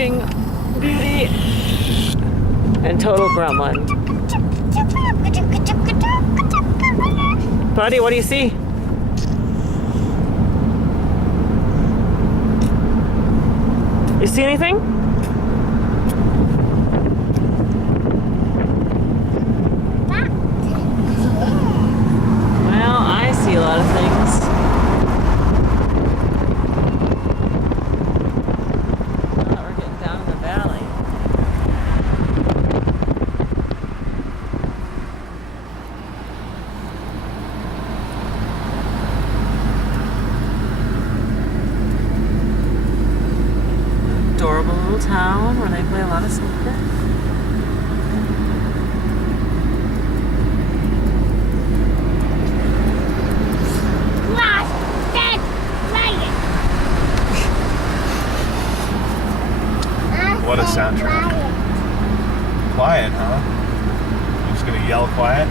Sleeping Beauty and Total Gremlin. Buddy, what do you see? You see anything? Well, I see a lot of things. Oh, we're getting down in the valley. Adorable little town where they play a lot of soccer. What a soundtrack. Quiet, huh? I'm just gonna yell quiet.